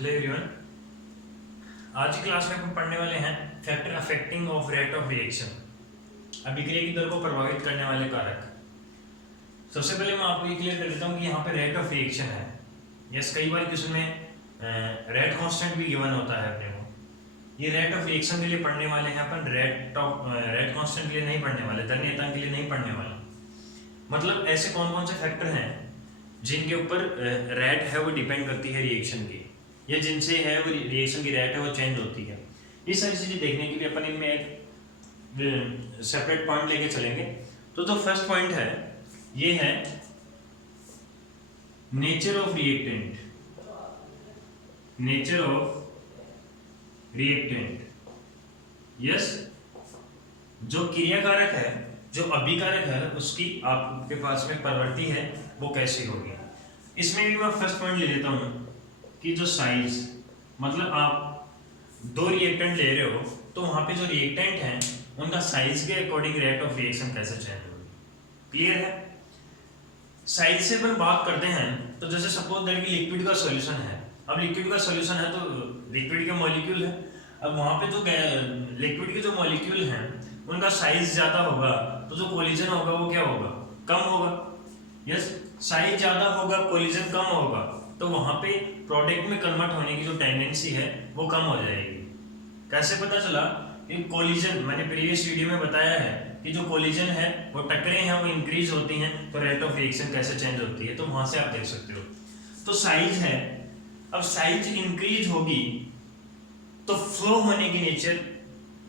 Hello everyone, आज की class में हम पढ़ने वाले हैं factor affecting of rate of reaction. अभिक्रिया की दर को प्रभावित करने वाले कारक। सबसे पहले मैं आपको ये क्लियर कर देता हूँ कि यहाँ पे रेट ऑफ रिएक्शन है। यस, कई बार क्वेश्चन में रेट कांस्टेंट भी गिवन होता है अपने को। ये रेट ऑफ रिएक्शन के लिए पढ़ने वाले हैं अपन, रेट कांस्टेंट के लिए नहीं पढ़ने वाले, दर नियतांक के लिए नहीं पढ़ने वाले। मतलब ऐसे कौन कौन से फैक्टर हैं जिनके ऊपर रेट है वो डिपेंड करती है रिएक्शन की, या जिनसे है वो रिएक्शन की रेट है वो चेंज होती है। ये सारी चीजें देखने के लिए अपन इनमें एक सेपरेट पॉइंट लेके चलेंगे। तो जो फर्स्ट पॉइंट है ये है nature of reactant. Nature of reactant, yes, जो क्रियाकारक है, जो अभिकारक है, उसकी आपके पास में प्रवृत्ति है वो कैसी होगी। इसमें भी मैं फर्स्ट पॉइंट ले लेता हूं कि जो साइज, मतलब आप दो रिएक्टेंट ले रहे हो तो वहां पे जो रिएक्टेंट हैं उनका साइज के अकॉर्डिंग रेट ऑफ रिएक्शन कैसे चेंज होगी। क्लियर है? साइज से अपन बात करते हैं तो जैसे सपोज दैट कि लिक्विड का सॉल्यूशन है। अब लिक्विड का सॉल्यूशन है तो लिक्विड के मॉलिक्यूल है। अब वहां पे जो लिक्विड के जो मॉलिक्यूल हैं उनका साइज ज्यादा होगा तो जो कोलिजन होगा वो क्या होगा, कम होगा। यस, साइज ज्यादा होगा, कोलिजन कम होगा, तो वहां पे प्रोडक्ट में कन्वर्ट होने की जो टेंडेंसी है वो कम हो जाएगी। कैसे पता चला? कि कोलिजन, मैंने प्रीवियस वीडियो में बताया है कि जो कोलिजन है वो टकरें हैं वो इंक्रीज होती हैं तो रेट ऑफ रिएक्शन कैसे चेंज होती है, तो वहां से आप देख सकते हो। तो साइज है, अब साइज इंक्रीज होगी तो फ्लो होने की नेचर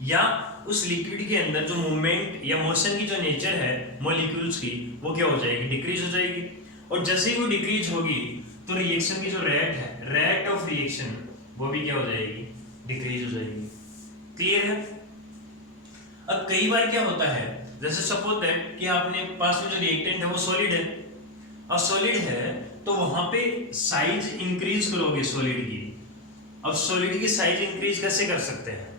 या उस लिक्विड के अंदर जो मूवमेंट या मोशन की जो नेचर है मॉलिक्यूल्स की वो क्या हो जाएगी, डिक्रीज हो जाएगी। और जैसे ही वो डिक्रीज होगी तो रिएक्शन की जो रेट है, रेट ऑफ रिएक्शन, वो भी क्या हो जाएगी, डिक्रीज हो जाएगी। क्लियर है? अब कई बार क्या होता है, जैसे सपोज दैट कि आपने पास में जो रिएक्टेंट है वो सॉलिड है। अब सॉलिड है तो वहां पे साइज इंक्रीज करोगे सॉलिड की। अब सॉलिड की साइज इंक्रीज कैसे कर सकते हैं?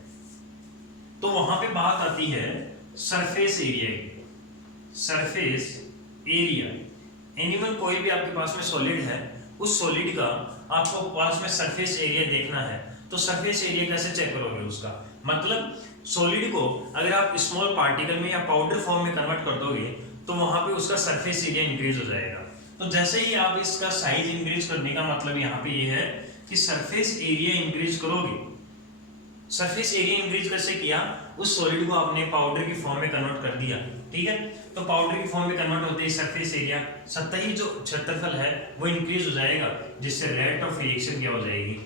तो वहां पे बात आती है सरफेस एरिया की। सरफेस एरिया, एनिमल कोई भी आपके पास में सॉलिड है, उस सॉलिड का आपको पास में सरफेस एरिया देखना है तो सरफेस एरिया कैसे चेक करोगे उसका? मतलब सॉलिड को अगर आप स्मॉल पार्टिकल में या पाउडर फॉर्म में कन्वर्ट कर दोगे तो वहां पे उसका सरफेस एरिया इंक्रीज हो जाएगा। तो जैसे ही आप इसका साइज इंक्रीज करने का मतलब यहाँ पे ये है कि सरफेस एरिया इंक्रीज करोगे। सरफेस एरिया इंक्रीज कैसे किया? उस सॉलिड को आपने पाउडर की फॉर्म में कन्वर्ट कर दिया, ठीक है। तो पाउडर की फॉर्म में कन्वर्ट होते ही सरफेस एरिया, सतही जो क्षेत्रफल है वो इंक्रीज हो जाएगा, जिससे रेट ऑफ रिएक्शन क्या हो जाएगी,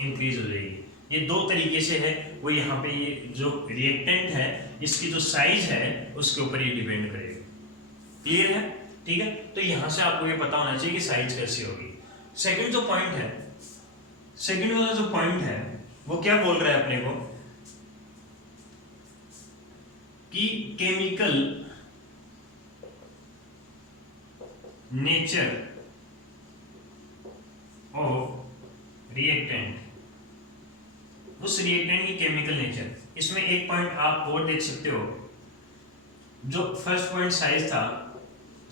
इंक्रीज हो जाएगी। ये दो तरीके से है वो। यहाँ पे ये जो रिएक्टेंट है इसकी जो साइज है उसके ऊपर ये डिपेंड करेगा। क्लियर है? ठीक है, तो यहाँ से आपको ये पता होना चाहिए कि साइज कैसी होगी। सेकंड जो पॉइंट है, सेकंड वाला जो पॉइंट है वो क्या बोल रहा है अपने को कि केमिकल नेचर ऑफ रिएक्टेंट, उस रिएक्टेंट की केमिकल नेचर। इसमें एक पॉइंट आप और देख सकते हो, जो फर्स्ट पॉइंट साइज था,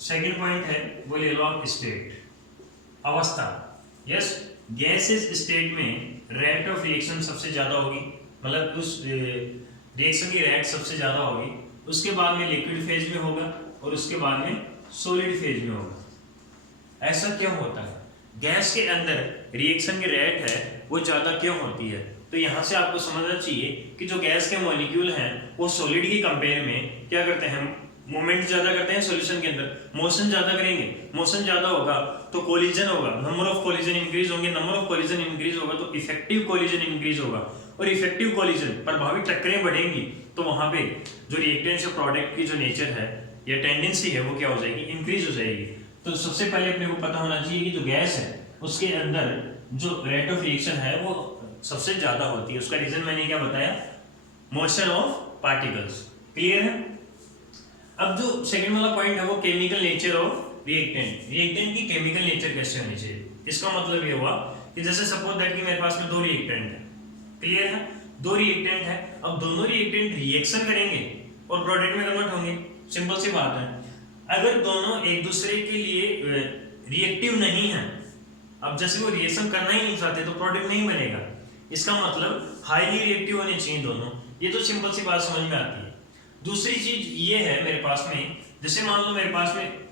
सेकंड पॉइंट है वो ले लो आप स्टेट, अवस्था। यस, गैसेस स्टेट में रेट ऑफ रिएक्शन सबसे ज्यादा होगी, मतलब उस रिएक्शन की रेट सबसे ज्यादा होगी, उसके बाद में लिक्विड फेज में होगा और उसके बाद में सॉलिड फेज में होगा। ऐसा क्यों होता है? गैस के अंदर रिएक्शन की रेट है वो ज्यादा क्यों होती है? तो यहां से आपको समझना चाहिए कि जो गैस के मॉलिक्यूल हैं वो सॉलिड की कंपेयर में क्या करते हैं, मूवमेंट ज्यादा करते हैं सॉल्यूशन के अंदर, मोशन ज्यादा करेंगे। मोशन ज्यादा होगा तो कोलिजन होगा, नंबर ऑफ कोलिजन इंक्रीज होंगे, नंबर ऑफ कोलिजन इंक्रीज होगा तो इफेक्टिव कोलिजन इंक्रीज होगा, और इफेक्टिव कोलिजन, प्रभावी टक्करें बढ़ेंगी तो वहां पे जो रिएक्टेंट से प्रोडक्ट की जो नेचर है या टेंडेंसी है वो क्या हो जाएगी, इंक्रीज हो जाएगी। तो सबसे पहले अपने को पता होना चाहिए कि जो गैस है उसके अंदर जो रेट ऑफ रिएक्शन है वो सबसे ज्यादा होती है। उसका रीजन मैंने क्या बताया, मोशन ऑफ पार्टिकल्स। क्लियर है? अब जो सेकंड वाला पॉइंट है वो chemical nature of reactant. Reactant की केमिकल नेचर कैसे होनी चाहिए? इसका मतलब ये हुआ कि जैसे सपोज दैट कि मेरे पास में दो रिएक्टेंट है। क्लियर है? दो रिएक्टेंट है, अब दोनों रिएक्टेंट रिएक्शन करेंगे और प्रोडक्ट में कन्वर्ट होंगे। सिंपल सी बात है। अगर दोनों एक दूसरे के लिए रिएक्टिव नहीं है अब जैसे वो रिएक्शन करना ही नहीं चाहते तो प्रोडक्ट नहीं बनेगा। इसका मतलब हाईली रिएक्टिव होने चाहिए दोनों। ये तो सिंपल सी बात समझ में आती है। दूसरी चीज ये है मेरे पास में, जैसे मान लो मेरे पास में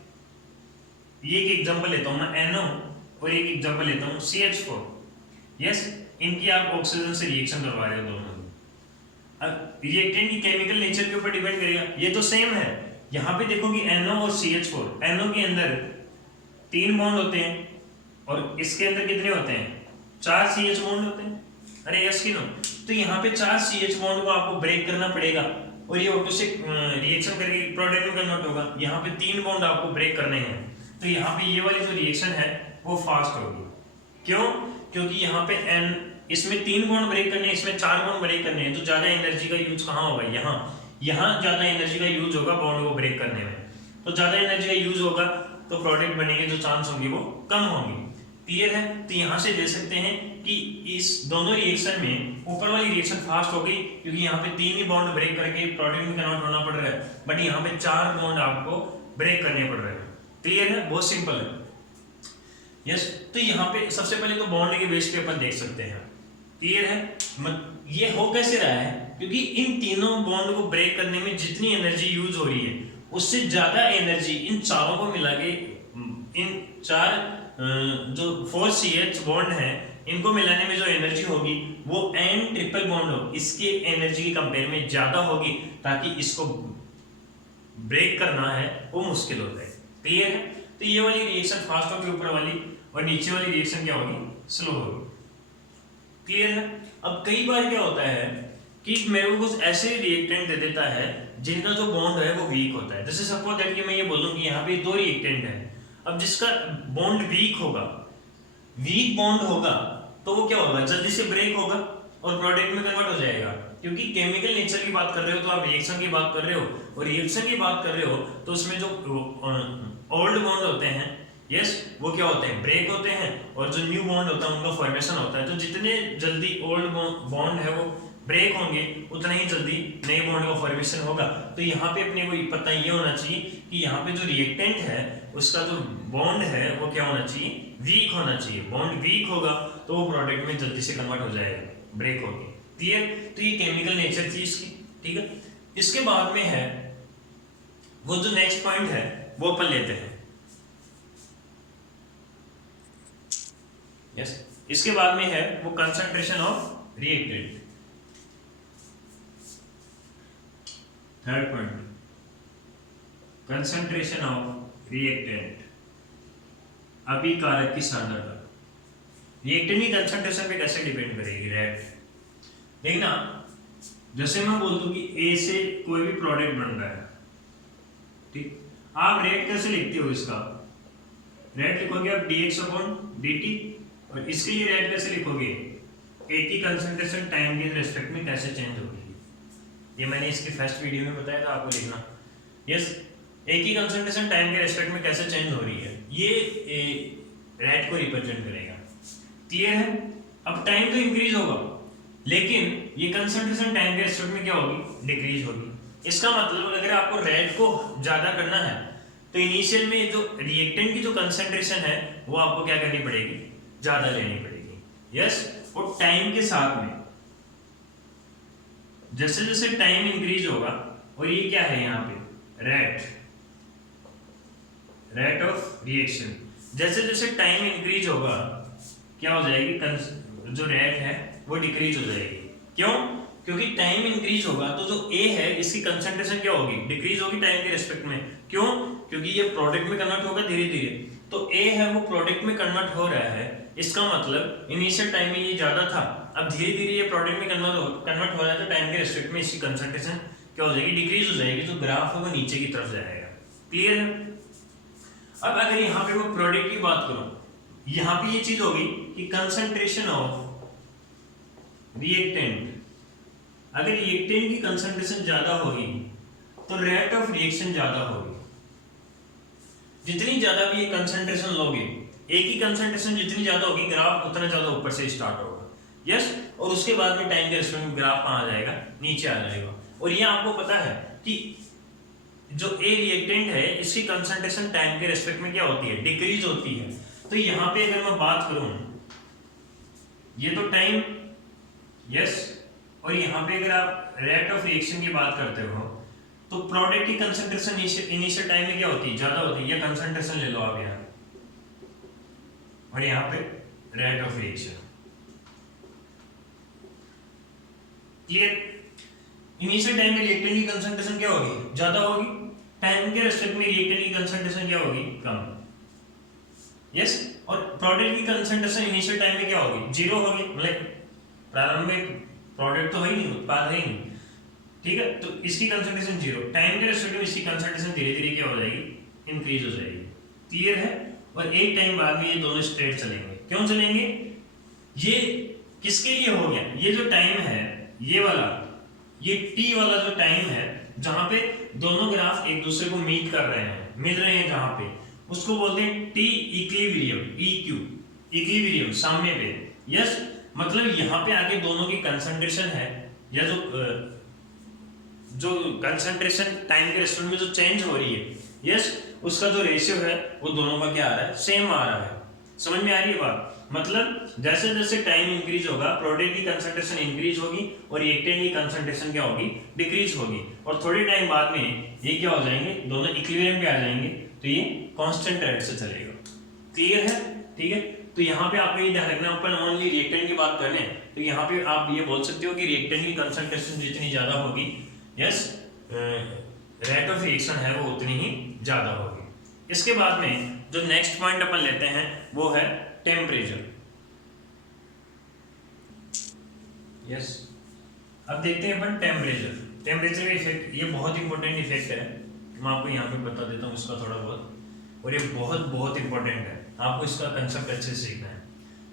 ये एक एग्जांपल लेता हूँ मैं NO और एक एग्जांपल लेता हूँ CH4। यस, इनकी आप ऑक्सीजन से रिएक्शन करवा रहे हो दोनों। अब रिएक्टेंट की केमिकल नेचर के ऊपर डिपेंड करेगा। ये तो सेम है, यहाँ पे देखोगे NO और CH4। NO के अंदर 3 बॉन्ड होते हैं और इसके अंदर कितने होते हैं? 4 CH बॉन्ड होते हैं। अरे यस कि नो? तो यहाँ पे 4 CH बॉन्ड को आपको ब्रेक करना पड़ेगा और ये ऑटो से रिएक्शन करके प्रोडक्ट में कन्वर्ट होगा। यहाँ पे 3 बॉन्ड आपको ब्रेक करने हैं, तो यहाँ पे ये वाली जो रिएक्शन है वो फास्ट होगी। क्यों? क्योंकि यहाँ पे इसमें 3 बॉन्ड ब्रेक करने हैं, इसमें 4 बॉन्ड ब्रेक करने हैं, तो ज्यादा एनर्जी का यूज कहाँ होगा? यहाँ ज्यादा एनर्जी का यूज होगा बॉन्ड को ब्रेक करने में। तो ज्यादा एनर्जी का यूज होगा तो प्रोडक्ट बनने के जो चांस होंगे वो कम होंगे। क्लियर है? तो यहाँ से दे सकते हैं कि इस दोनों रिएक्शन में ऊपर वाली रिएक्शन फास्ट हो गई क्योंकि यहाँ पे 3 ही बॉन्ड ब्रेक करके प्रोडक्ट में कन्वर्ट होना पड़ रहा है, बट यहाँ पे 4 बॉन्ड आपको ब्रेक करने पड़ रहे हैं। क्लियर है? बहुत सिंपल है। यस, तो यहाँ पे सबसे पहले तो बॉन्ड के बेस पे अपन देख सकते हैं। क्लियर है? ये हो कैसे रहा है? क्योंकि इन तीनों बॉन्ड को ब्रेक करने में जितनी एनर्जी यूज हो रही है उससे ज्यादा एनर्जी इन चारों को मिला के, इन 4 जो 4 CH बॉन्ड है इनको मिलाने में जो एनर्जी होगी वो N ट्रिपल बॉन्ड हो इसके एनर्जी के कंपेयर में ज्यादा होगी, ताकि इसको ब्रेक करना है वो मुश्किल हो जाए। क्लियर है? तो ये वाली रिएक्शन फास्ट होगी ऊपर वाली, और नीचे वाली रिएक्शन क्या होगी? स्लो होगी। क्लियर है? अब कई बार क्या होता है कि मेरे को कुछ ऐसे रिएक्टेंट दे देता है जिनका जो बॉन्ड है वो वीक होता है। जैसे सपोज दैट कि मैं ये बोलूं कि यहाँ पे 2 रिएक्टेंट है, अब जिसका बॉन्ड वीक होगा, वीक बॉन्ड होगा तो वो क्या होगा? जल्दी से ब्रेक होगा और प्रोडक्ट में कन्वर्ट हो जाएगा। क्योंकि केमिकल नेचर की बात कर रहे हो तो आप रिएक्शन की बात कर रहे हो, और रिएक्शन की बात कर रहे हो तो उसमें जो ओल्ड बॉन्ड होते हैं, यस, वो क्या होते हैं? ब्रेक होते हैं, और जो न्यू बॉन्ड होता है उनका फॉर्मेशन होता है। तो जितने जल्दी ओल्ड बॉन्ड है वो ब्रेक होंगे उतना ही जल्दी नए बॉन्ड का फॉर्मेशन होगा। तो यहाँ पे अपने को पता ये होना चाहिए कि यहाँ पे जो रिएक्टेंट है उसका जो बॉन्ड है वो क्या होना चाहिए? वीक होना चाहिए। बॉन्ड वीक होगा तो वो प्रोडक्ट में जल्दी से कन्वर्ट हो जाएगा, ब्रेक होगी। क्लियर? तो ये केमिकल नेचर थी इसकी। ठीक है, इसके बाद में है वो जो नेक्स्ट पॉइंट है वो अपन लेते हैं। यस, इसके बाद में है वो concentration of reactant. Third point, concentration of reactant, अभिकारक की सांद्रता। रिएक्टेंट की कंसंट्रेशन पे कैसे डिपेंड करेगी? देखना, जैसे मैं बोल दूं कि A से कोई भी प्रोडक्ट बन रहा है, ठीक, आप रेट कैसे लिखते हो? इसका रेट लिखोगे आप dx/dt, और इसके लिए रेट कैसे लिखोगे? A की कंसंट्रेशन टाइम के रिस्पेक्ट में कैसे चेंज होगी? ये मैंने इसके फर्स्ट वीडियो में बताया था, आपको लिखना। यस, A की कंसंट्रेशन टाइम के रिस्पेक्ट में कैसे चेंज हो रही है, ये रेट को रिप्रेजेंट करेगा। क्लियर है? अब टाइम तो इंक्रीज होगा, लेकिन ये कंसंट्रेशन टाइम के रिस्पेक्ट में क्या होगी? डिक्रीज होगी। इसका मतलब अगर आपको रेट को ज्यादा करना है तो इनिशियल में जो रिएक्टेंट की जो कंसंट्रेशन है वो आपको क्या करनी पड़ेगी? ज्यादा लेनी पड़ेगी। यस, और टाइम के साथ में जैसे जैसे टाइम इंक्रीज होगा, और ये क्या है यहाँ पे? Rate of reaction. जैसे जैसे टाइम इंक्रीज होगा क्या हो जाएगी? जो रेट है वो डिक्रीज हो जाएगी। क्यों? क्योंकि टाइम इंक्रीज होगा तो जो A है इसकी कंसंट्रेशन क्या होगी? डिक्रीज होगी टाइम के रिस्पेक्ट में। क्यों? क्योंकि ये प्रोडक्ट में कन्वर्ट होगा धीरे धीरे, तो A है वो प्रोडक्ट में कन्वर्ट हो रहा है। इसका मतलब इनिशियल टाइम में ये ज्यादा था, अब धीरे धीरे ये प्रोडक्ट में कन्वर्ट हो रहा है, तो टाइम के रिस्पेक्ट में इसकी कंसंट्रेशन क्या हो जाएगी? डिक्रीज हो जाएगी। तो ग्राफ है वो नीचे की तरफ जाएगा। क्लियर है? अब अगर यहाँ पे मैं प्रोडक्ट की बात करूं, यहाँ पे ये चीज होगी कि कंसंट्रेशन ऑफ रिएक्टेंट, अगर रिएक्टेंट की कंसंट्रेशन ज्यादा होगी तो रेट ऑफ रिएक्शन ज्यादा होगी। जितनी ज्यादा भी ये कंसंट्रेशन लोगे, A की कंसंट्रेशन जितनी ज्यादा होगी ग्राफ उतना ज्यादा ऊपर से स्टार्ट होगा। यस, और उसके बाद में टाइम के रिस्पेक्ट में ग्राफ कहाँ आ जाएगा? नीचे आ जाएगा। और ये आपको पता है कि जो A रिएक्टेंट है इसकी कंसंट्रेशन टाइम के रिस्पेक्ट में क्या होती है? डिक्रीज होती है। तो यहाँ पे अगर मैं बात करूं, ये तो टाइम, यस, और यहाँ पे अगर आप रेट ऑफ रिएक्शन की बात करते हो तो प्रोडक्ट की कंसंट्रेशन इनिशियल टाइम में क्या होती है, ज्यादा होती है, या कंसंट्रेशन ले लो आप यहाँ, और यहाँ पे rate of reaction. Clear? Initial time में रिएक्टेंट की कंसंट्रेशन क्या होगी, ज्यादा होगी, टाइम के रेस्पेक्ट में रिएक्टेंट की कंसंट्रेशन क्या होगी, कम। यस, और प्रोडक्ट की कंसंट्रेशन इनिशियल टाइम में क्या होगी, जीरो होगी, मतलब प्रारंभ में प्रोडक्ट तो है ही नहीं, उत्पाद है ही नहीं, ठीक है, तो इसकी कंसंट्रेशन जीरो, टाइम के रेस्पेक्ट में इसकी कंसंट्रेशन धीरे धीरे क्या हो जाएगी, इंक्रीज हो जाएगी। क्लियर है? और एक टाइम बाद में ये दोनों स्ट्रेट चलेंगे। क्यों चलेंगे? ये किसके लिए हो गया, ये जो टाइम है ये वाला, ये टी वाला जो टाइम है जहां पे दोनों ग्राफ एक दूसरे को मीट कर रहे हैं, मिल रहे हैं, जहां पे उसको बोलते हैं टी इक्विलिब्रियम, EQ, इक्विलिब्रियम, साम्य पे। यस, मतलब यहाँ पे आके दोनों की कंसंट्रेशन है, या जो कंसंट्रेशन टाइम के रेस्पेक्ट में जो चेंज हो रही है, यस, उसका जो रेशियो है वो दोनों का क्या आ रहा है, सेम आ रहा है। समझ में आ रही है बात? मतलब जैसे जैसे टाइम इंक्रीज होगा प्रोडक्ट की कंसंट्रेशन इंक्रीज होगी और रिएक्टेंट की कंसंट्रेशन क्या होगी, डिक्रीज होगी, और थोड़े टाइम बाद में ये क्या हो जाएंगे, दोनों इक्विलिब्रियम पे आ जाएंगे, तो ये कांस्टेंट रेट से चलेगा। क्लियर है? ठीक है, तो यहाँ पे आपको ये ध्यान रखना, अपन ओनली रिएक्टेंट की बात कर रहे हैं, तो यहाँ पे आप ये बोल सकते हो कि रिएक्टेंट की कंसंट्रेशन जितनी ज्यादा होगी, यस, रेट ऑफ रिएक्शन है वो उतनी ही ज्यादा होगी। इसके बाद में जो नेक्स्ट पॉइंट अपन लेते हैं वो है टेम्परेचर। यस, अब देखते हैं अपन टेम्परेचर। टेम्परेचर का इफेक्ट, ये बहुत इंपॉर्टेंट इफेक्ट है, मैं आपको यहाँ पे बता देता हूँ इसका थोड़ा बहुत, और ये बहुत बहुत इंपॉर्टेंट है, आपको इसका कंसेप्ट अच्छे से सीखना है।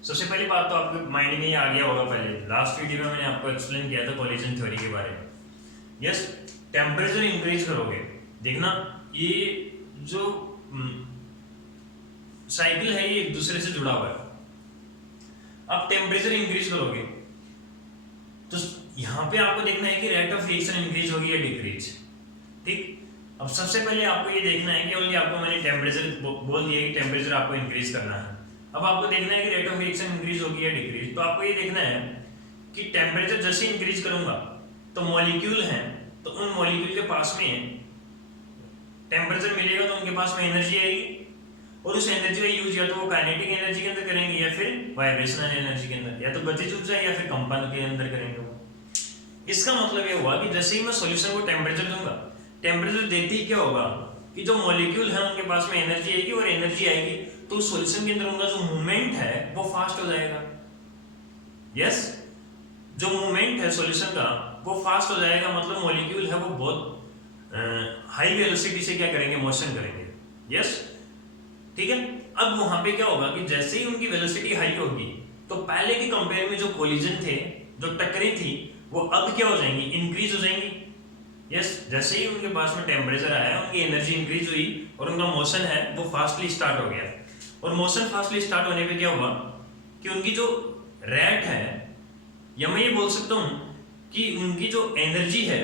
सबसे पहली बात तो आपके माइंड में ये आ गया होगा, पहले लास्ट वीडियो में मैंने आपको एक्सप्लेन किया था कोलिजन थ्योरी के बारे में। यस, टेम्परेचर इंक्रीज करोगे, देखना ये जो साइकिल है ये एक दूसरे से जुड़ा हुआ है। अब टेम्परेचर इंक्रीज करोगे तो यहाँ पे आपको देखना है कि रेट ऑफ रिएक्शन इंक्रीज होगी या डिक्रीज। ठीक, अब सबसे पहले आपको ये देखना है कि ओनली आपको मैंने टेम्परेचर बोल दिया कि टेम्परेचर आपको इंक्रीज करना है। अब आपको देखना है कि रेट ऑफ रिएक्शन इंक्रीज होगी या डिक्रीज। तो आपको ये देखना है कि टेम्परेचर जैसे इंक्रीज करूंगा तो मॉलिक्यूल हैं, तो उन मॉलिक्यूल के पास में टेम्परेचर मिलेगा तो उनके पास में एनर्जी आएगी, और उस एनर्जी का यूज या तो वो काइनेटिक एनर्जी के अंदर करेंगे या फिर वाइब्रेशनल एनर्जी के अंदर, या तो गतिज ऊर्जा या फिर कंपन के अंदर करेंगे। इसका मतलब ये हुआ कि जैसे ही मैं सॉल्यूशन को टेम्परेचर दूंगा, टेम्परेचर देते ही क्या होगा कि जो मॉलिक्यूल है उनके पास में एनर्जी आएगी, और एनर्जी आएगी तो सॉल्यूशन के अंदर उनका जो मूवमेंट है वो फास्ट हो जाएगा। यस, जो मूवमेंट है सॉल्यूशन का वो फास्ट हो जाएगा, मतलब मॉलिक्यूल है वो बहुत हाई वेलोसिटी से क्या करेंगे, मोशन करेंगे। यस, ठीक है। अब वहां पे क्या होगा कि जैसे ही उनकी वेलोसिटी हाई होगी तो पहले के कंपेयर में जो कोलिजन थे, जो टक्करें थी, वो अब क्या हो जाएंगी, इंक्रीज हो जाएंगी। यस, जैसे ही उनके पास में टेम्परेचर आया उनकी एनर्जी इंक्रीज हुई और उनका मोशन है वो फास्टली स्टार्ट हो गया। और मोशन फास्टली स्टार्ट होने पे क्या हुआ कि उनकी जो रेट है, या मैं ये बोल सकता हूँ कि उनकी जो एनर्जी है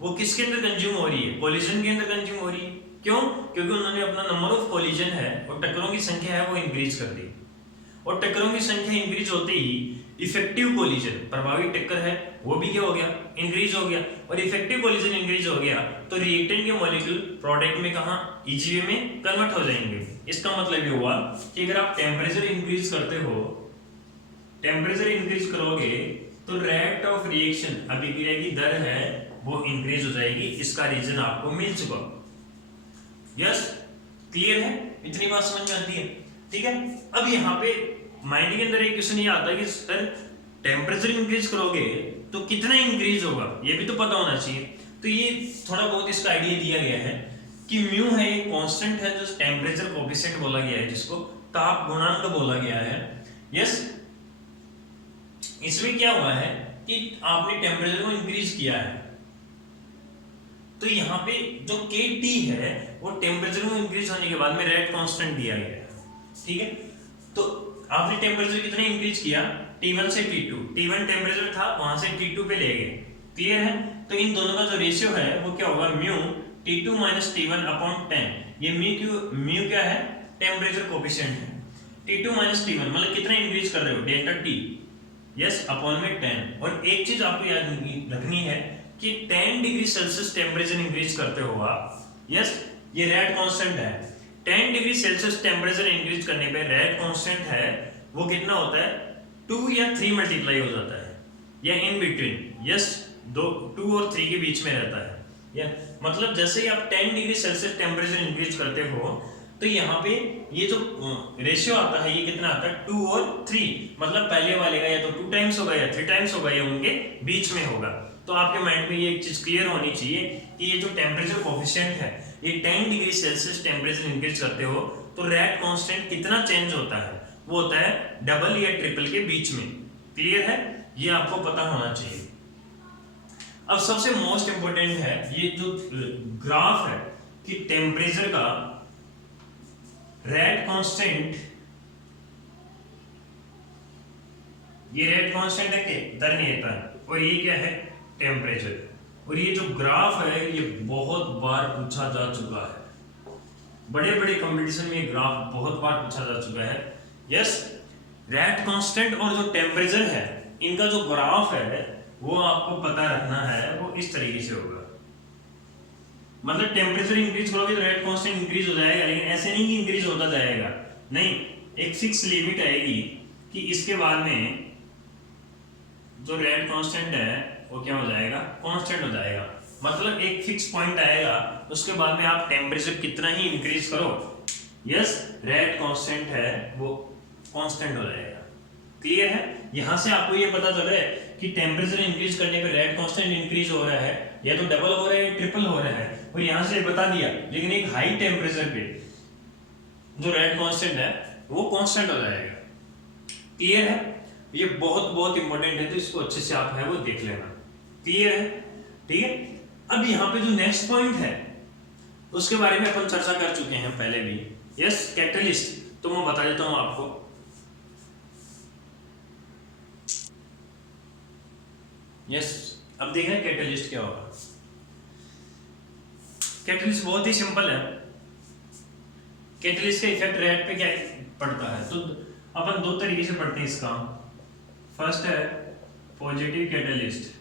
वो किसके अंदर कंज्यूम हो रही है, कोलिजन के अंदर कंज्यूम हो रही है। क्यों? क्योंकि उन्होंने अपना नंबर ऑफ कोलिजन है और टक्करों की संख्या है वो इंक्रीज कर दी, और टक्करों की संख्या इंक्रीज होते ही इफेक्टिव कोलिजन, प्रभावी टक्कर है वो भी क्या हो गया, इंक्रीज हो गया। और इफेक्टिव कोलिजन इंक्रीज हो गया तो रिएक्टेंट के मॉलिक्यूल प्रोडक्ट में कहां, EGV में कन्वर्ट हो जाएंगे। इसका मतलब ये हुआ कि अगर आप टेम्परेचर इंक्रीज करते हो, टेम्परेचर इंक्रीज करोगे तो रेट ऑफ रिएक्शन, अभिक्रिया की दर है वो इंक्रीज हो जाएगी। इसका रीजन आपको मिल चुका। यस, क्लियर है? इतनी बात समझ में आती है? ठीक है। अब यहाँ पे माइंड के अंदर एक क्वेश्चन ये आता है कि सर टेम्परेचर इंक्रीज करोगे तो कितना इंक्रीज होगा, ये भी तो पता होना चाहिए। तो ये थोड़ा बहुत इसका आइडिया दिया गया है कि म्यू है एक कांस्टेंट है जो टेम्परेचर कोएफिशिएंट बोला गया है, जिसको ताप गुणांक बोला गया है। यस, इसमें क्या हुआ है कि आपने टेम्परेचर को इंक्रीज किया है, तो यहाँ पे जो KT है वो टेम्परेचर को इंक्रीज होने के बाद में रेट कांस्टेंट दिया गया है। ठीक है, तो आपने टेम्परेचर कितना इंक्रीज किया, T1 से T2, T1 टेम्परेचर था वहां से T2 पे ले गए। क्लियर है? तो इन दोनों का जो रेशियो है वो क्या होगा, म्यू T2 - T1 अपॉन 10। ये म्यू क्या है, टेम्परेचर कोएफिशिएंट है। T2 माइनस T1 मतलब कितना इंक्रीज कर रहे हो, डेल्टा T, यस, अपॉन में 10। और एक चीज आपको याद रखनी है कि 10 डिग्री सेल्सियस टेम्परेचर इंक्रीज करते हो आप, यस, ये रेट कांस्टेंट है। 10 डिग्री सेल्सियस टेम्परेचर इंक्रीज करने पे रेट कांस्टेंट है वो कितना होता है, 2 या 3 मल्टीप्लाई हो जाता है, या इन बिटवीन, यस, 2 और 3 के बीच में रहता है। या मतलब जैसे ही आप 10 डिग्री सेल्सियस टेम्परेचर इंक्रीज करते हो तो यहाँ पे ये जो रेशियो आता है ये कितना आता है, 2 और 3, मतलब पहले वाले का या तो 2 टाइम्स होगा या 3 टाइम्स होगा या उनके बीच में होगा। तो आपके माइंड में ये एक चीज क्लियर होनी चाहिए कि ये जो टेम्परेचर कोफिशिएंट है, ये 10 डिग्री सेल्सियस टेम्परेचर इंक्रीज करते हो तो रेट कांस्टेंट कितना चेंज होता है, वो होता है डबल या ट्रिपल के बीच में। क्लियर है, ये आपको पता होना चाहिए। अब सबसे मोस्ट इंपोर्टेंट है ये जो ग्राफ है कि टेम्परेचर का रेट कांस्टेंट, ये रेट कांस्टेंट है कि इधर नहीं रहता है, और ये क्या है, टेम्परेचर। और ये जो ग्राफ है ये बहुत बार पूछा जा चुका है, बड़े बड़े कंपटीशन में ये ग्राफ बहुत बार पूछा जा चुका है। यस, रेट कांस्टेंट और जो टेम्परेचर है इनका जो ग्राफ है वो आपको पता रखना है, वो इस तरीके से होगा। मतलब टेम्परेचर इंक्रीज करोगे तो रेट कांस्टेंट इंक्रीज हो जाएगा, लेकिन ऐसे नहीं कि इंक्रीज होता जाएगा, नहीं, एक फिक्स लिमिट आएगी कि इसके बाद में जो रेट कांस्टेंट है वो क्या हो जाएगा, कांस्टेंट हो जाएगा। मतलब एक फिक्स पॉइंट आएगा, उसके बाद में आप टेम्परेचर कितना ही इंक्रीज करो, यस, रेट कांस्टेंट है वो कांस्टेंट हो जाएगा। क्लियर है, यहां से आपको ये पता चल रहा है कि टेम्परेचर इंक्रीज करने पे रेट कांस्टेंट इंक्रीज हो रहा है, या तो डबल हो रहा है ट्रिपल हो रहा है, और यहां से बता दिया। लेकिन एक हाई टेम्परेचर पे जो रेट कांस्टेंट है वो कांस्टेंट हो जाएगा। क्लियर है, ये बहुत बहुत इंपॉर्टेंट है, तो इसको अच्छे से आप है वो देख लेना। क्लियर है, ठीक है। अब यहाँ पे जो नेक्स्ट पॉइंट है उसके बारे में अपन चर्चा कर चुके हैं पहले भी, यस, कैटलिस्ट। तो मैं बता देता हूं आपको। यस, अब देखें कैटलिस्ट क्या होगा। कैटलिस्ट बहुत ही सिंपल है। कैटलिस्ट का इफेक्ट रेट पे क्या पड़ता है, तो अपन दो तरीके से पढ़ते हैं इसका। फर्स्ट है पॉजिटिव कैटलिस्ट,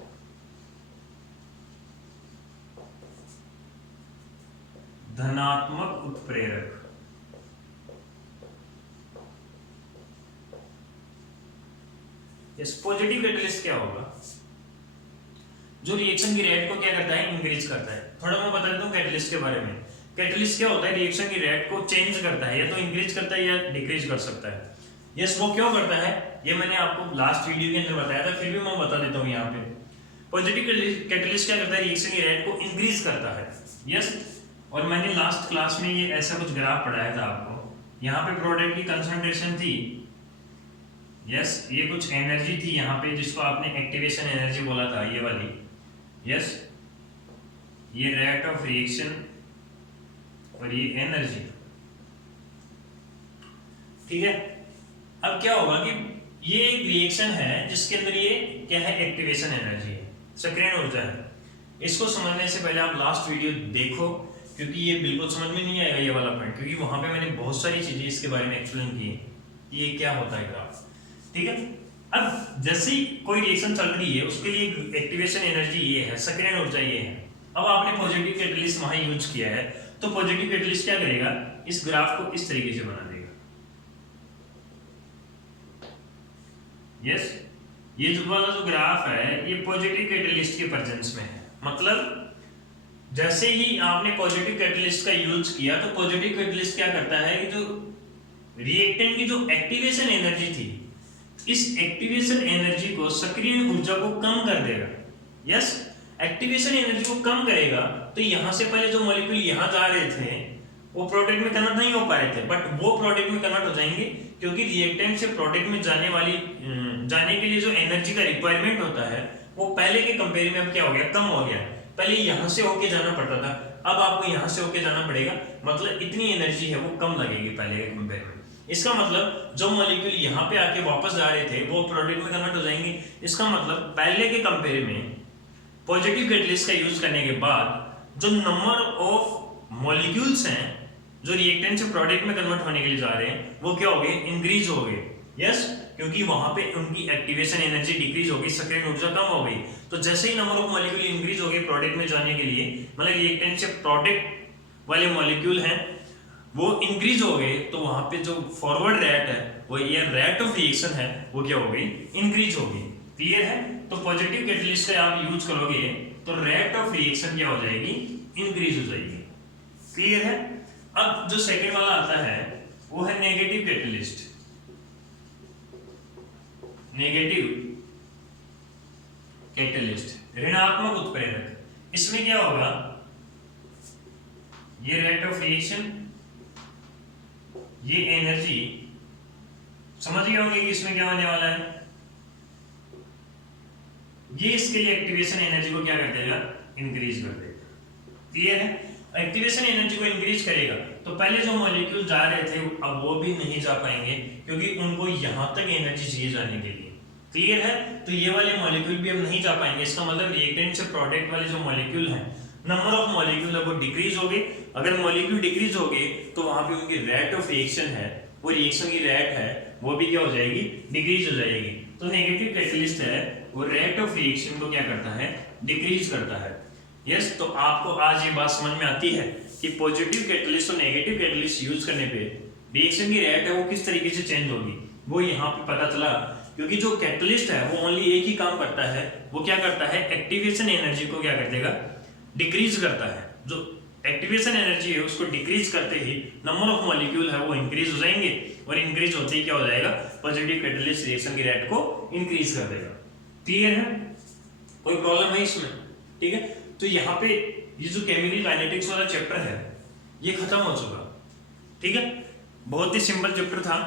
धनात्मक उत्प्रेरक। यस, पॉजिटिव कैटलिस्ट क्या होगा, जो रिएक्शन की रेट को क्या करता है, इंक्रीज करता है। थोड़ा मैं बता देता हूँ कैटलिस्ट के बारे में। कैटलिस्ट क्या होता है, रिएक्शन की रेट को चेंज करता है, या तो इंक्रीज करता है या डिक्रीज कर सकता है। यस, वो क्यों करता है ये मैंने आपको लास्ट वीडियो के अंदर बताया था, फिर भी मैं बता देता हूँ यहाँ पे। पॉजिटिव कैटलिस्ट क्या करता है, रिएक्शन की रेट को इंक्रीज करता है। यस, और मैंने लास्ट क्लास में ये ऐसा कुछ ग्राफ पढ़ाया था आपको। यहाँ पे प्रोडक्ट की कंसंट्रेशन थी, यस, ये कुछ एनर्जी थी यहाँ पे जिसको आपने एक्टिवेशन एनर्जी बोला था, ये वाली। यस, ये रेट ऑफ रिएक्शन और ये एनर्जी, ठीक है। अब क्या होगा कि ये एक रिएक्शन है जिसके अंदर ये क्या है, एक्टिवेशन एनर्जी है, सक्रियण ऊर्जा है। इसको समझने से पहले आप लास्ट वीडियो देखो, क्योंकि ये बिल्कुल समझ में नहीं आएगा ये वाला पॉइंट, क्योंकि वहां पे मैंने बहुत सारी चीजें इसके बारे में एक्सप्लेन की है कि ये क्या होता है ग्राफ, ठीक है। अब जैसे ही कोई रिएक्शन चल रही है उसके लिए एक्टिवेशन एनर्जी ये है, सक्रियण ऊर्जा ये है। अब आपने पॉजिटिव कैटलिस्ट वहां यूज किया है, तो पॉजिटिव कैटलिस्ट क्या करेगा, इस ग्राफ को इस तरीके से बना देगा। यस, ये जो वाला जो ग्राफ है ये पॉजिटिव कैटलिस्ट के प्रेजेंस में है। मतलब जैसे ही आपने पॉजिटिव कैटलिस्ट का यूज किया तो पॉजिटिव कैटलिस्ट क्या करता है कि जो रिएक्टेंट की जो एक्टिवेशन एनर्जी थी, इस एक्टिवेशन एनर्जी को, सक्रिय ऊर्जा को कम कर देगा। यस, एक्टिवेशन एनर्जी को कम करेगा तो यहां से पहले जो मॉलिक्यूल यहां जा रहे थे वो प्रोडक्ट में कन्वर्ट नहीं हो पा रहे थे, बट वो प्रोडक्ट में कन्वर्ट हो जाएंगे, क्योंकि रिएक्टेंट से प्रोडक्ट में जाने के लिए जो एनर्जी का रिक्वायरमेंट होता है वो पहले के कंपेयर में अब क्या हो गया, कम हो गया। पहले यहां से होके जाना पड़ता था, अब आपको यहां से होके जाना पड़ेगा, मतलब इतनी एनर्जी है वो कम लगेगी पहले के कंपेयर में। इसका मतलब जो मॉलिक्यूल यहाँ पे आके वापस जा रहे थे वो प्रोडक्ट में कन्वर्ट हो जाएंगे। इसका मतलब पहले के कंपेयर में पॉजिटिव कैटलिस्ट का यूज करने के बाद जो नंबर ऑफ मॉलिक्यूल्स हैं, जो रिएक्टेंट से प्रोडक्ट में कन्वर्ट होने के लिए जा रहे हैं वो क्या हो गए, इंक्रीज हो गए। यस, क्योंकि वहां पे उनकी एक्टिवेशन एनर्जी डिक्रीज हो गई, सक्रियण ऊर्जा कम हो गई। तो जैसे ही नंबर ऑफ मॉलिक्यूल इंक्रीज हो गए प्रोडक्ट में जाने के लिए, मतलब रिएक्टेंट से प्रोडक्ट वाले मॉलिक्यूल हैं वो इंक्रीज हो गए, तो वहां पे जो फॉरवर्ड रेट है वो ये रेट ऑफ रिएक्शन है वो क्या हो गई, इंक्रीज हो गई। क्लियर है? तो पॉजिटिव कैटलिस्ट का आप यूज करोगे तो रेट ऑफ रिएक्शन क्या हो जाएगी, इंक्रीज हो जाएगी। क्लियर है? अब जो सेकंड वाला आता है वो है नेगेटिव कैटलिस्ट। नेगेटिव कैटलिस्ट, ऋणात्मक उत्प्रेरक। इसमें क्या होगा, ये रेट ऑफ रिएक्शन, ये एनर्जी, समझ गए होंगे कि इसमें क्या होने वाला है। ये इसके लिए एक्टिवेशन एनर्जी को क्या कर देगा, इंक्रीज कर देगा। क्लियर है? एक्टिवेशन एनर्जी को इंक्रीज करेगा तो पहले जो मॉलिक्यूल जा रहे थे अब वो भी नहीं जा पाएंगे क्योंकि उनको यहां तक एनर्जी चाहिए जाने के लिए। क्लियर है? तो ये वाले मॉलिक्यूल भी अब नहीं जा पाएंगे। इसका मतलब रिएक्टेंट से प्रोडक्ट वाले जो मॉलिक्यूल हैं, नंबर ऑफ मॉलिक्यूल है वो डिक्रीज हो गए। अगर मॉलिक्यूल डिक्रीज हो गए तो वहां पे उनकी रेट ऑफ रिएक्शन है, वो रिएक्शन की रेट है वो भी क्या हो जाएगी, डिक्रीज हो जाएगी। तो नेगेटिव कैटलिस्ट है वो रेट ऑफ रिएक्शन को क्या करता है, डिक्रीज करता है। यस, तो आपको आज ये बात समझ में आती है कि पॉजिटिव कैटलिस्ट और नेगेटिव कैटलिस्ट यूज करने पे रिएक्शन की रेट है वो किस तरीके से चेंज होगी, वो यहाँ पे पता चला। क्योंकि जो कैटलिस्ट है वो ओनली एक ही काम करता है, वो क्या करता है, एक्टिवेशन एनर्जी को क्या कर देगा, डिक्रीज करता है। जो एक्टिवेशन एनर्जी है उसको डिक्रीज करते ही नंबर ऑफ मॉलिक्यूल है वो इंक्रीज हो जाएंगे और इंक्रीज होते ही क्या हो जाएगा, पॉजिटिव कैटलिस्ट रिएक्शन की रेट को इंक्रीज कर देगा। क्लियर है? कोई प्रॉब्लम है इसमें? ठीक है, तो यहाँ पे ये जो केमिकल काइनेटिक्स वाला चैप्टर है ये खत्म हो चुका। ठीक है, बहुत ही सिंपल चैप्टर था।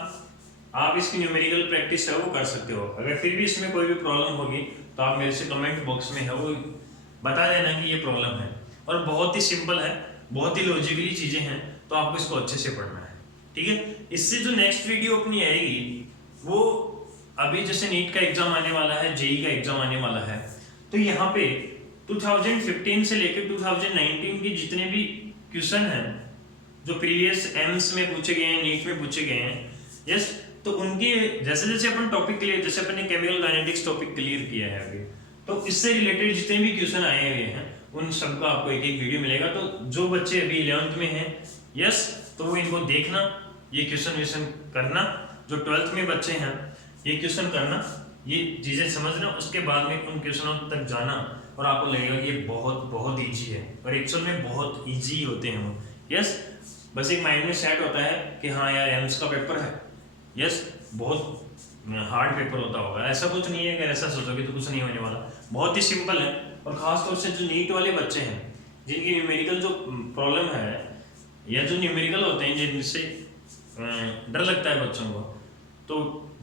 आप इसकी न्यूमेरिकल प्रैक्टिस है वो कर सकते हो। अगर फिर भी इसमें कोई भी प्रॉब्लम होगी तो आप मेरे से कमेंट बॉक्स में है वो बता देना कि ये प्रॉब्लम है। और बहुत ही सिंपल है, बहुत ही लॉजिकली चीजें हैं, तो आपको इसको अच्छे से पढ़ना है। ठीक है, इससे जो नेक्स्ट वीडियो अपनी आएगी वो अभी जैसे नीट का एग्जाम आने वाला है, जेई का एग्जाम आने वाला है, तो यहाँ पे 2015 से लेकर 2019 के जितने भी क्वेश्चन हैं जो प्रीवियस एम्स में पूछे गए हैं, नीट में पूछे गए हैं, यस, तो उनके जैसे जैसे अपन टॉपिक क्लियर, जैसे अपन ने केमिकल काइनेटिक्स टॉपिक क्लियर किया है अभी, तो इससे रिलेटेड जितने भी क्वेश्चन आए हुए हैं उन सबका आपको एक एक वीडियो मिलेगा। तो जो बच्चे अभी 11th में हैं, यस, तो वो इनको देखना, ये क्वेश्चन करना। जो 12th में बच्चे हैं ये क्वेश्चन करना, ये चीजें समझना, उसके बाद में उन क्वेश्चनों तक जाना और आपको लगेगा कि ये बहुत बहुत इजी है और एक्चुअल में बहुत इजी होते हैं वो। यस, बस एक माइंड में सेट होता है कि हाँ यार एम्स का पेपर है, यस, बहुत हार्ड पेपर होता होगा, ऐसा कुछ नहीं है। अगर ऐसा सोचोगे तो कुछ नहीं होने वाला, बहुत ही सिंपल है। और खास तौर से जो नीट वाले बच्चे हैं जिनकी न्यूमेरिकल जो प्रॉब्लम है या जो न्यूमेरिकल होते हैं जिनसे डर लगता है बच्चों को, तो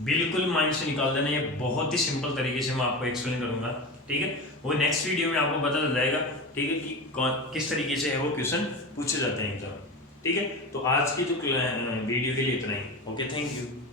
बिल्कुल माइंड से निकाल देना। ये बहुत ही सिंपल तरीके से मैं आपको एक्सप्लेन करूंगा। ठीक है, वो नेक्स्ट वीडियो में आपको पता चल जाएगा। ठीक है, कि किस तरीके से है वो क्वेश्चन पूछे जाते हैं एग्जाम। ठीक है, तो आज की जो वीडियो के लिए इतना ही। Okay, thank you.